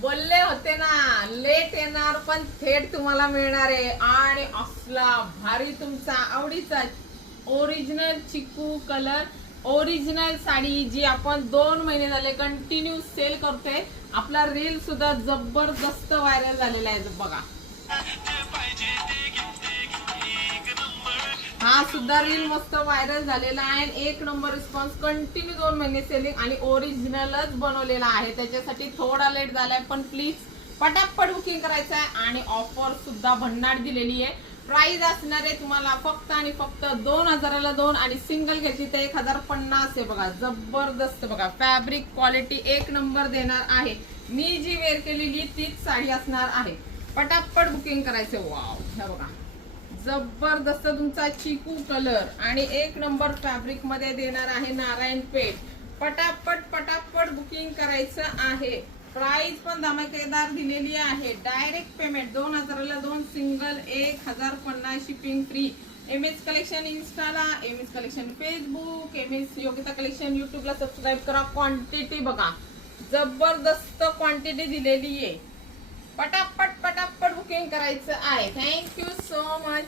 बोलले होते ना लेट येणार पण थेट तुम्हाला मिळणार आहे आणि असला भारी तुमचा आवडीचा ओरिजिनल चिकू कलर ओरिजिनल साडी जी आपण 2 महिने झाले कंटिन्यू सेल करतोय. आपला रील सुद्धा जबरदस्त व्हायरल झालेला आहे बघा. हा सुद्धा रील मस्त व्हायरल झालेला आहे. 1 नंबर रिस्पॉन्स कंटिन्यू 2 महिने सेलिंग आणि ओरिजिनलच बनवलेला आहे. त्याच्यासाठी थोडा लेट झालाय पण प्लीज पटापट बुकिंग करायचं आहे आणि ऑफर सुद्धा भन्नाट दिलेली आहे. प्राइस असणार आहे तुम्हाला फक्त आणि फक्त 2000ला 2 आणि सिंगल घेतली तर 1050 आहे बघा. जबरदस्त बघा फॅब्रिक क्वालिटी 1 नंबर देणार आहे. मी जी वेअर केलेली तीच साडी असणार आहे. पटापट बुकिंग करायचं. वाव हे बघा जबरदस्त तुमचा चिकू कलर आणि 1 नंबर फॅब्रिक मध्ये देणार आहे नारायणपेठ. पटापट पटापट बुकिंग करायचं आहे. प्राइस पण धमाकेदार दिलेली आहे. डायरेक्ट पेमेंट 2000ला 2 single 1050 shipping free. MS collection इंस्टाला, MS collection Facebook, MS Yogita collection युट्यूबला सबस्क्राईब करा. क्वांटिटी बघा जबरदस्त क्वांटिटी दिलेली आहे. पटापट पटापट बुकिंग करायचं आहे. Thank you so much.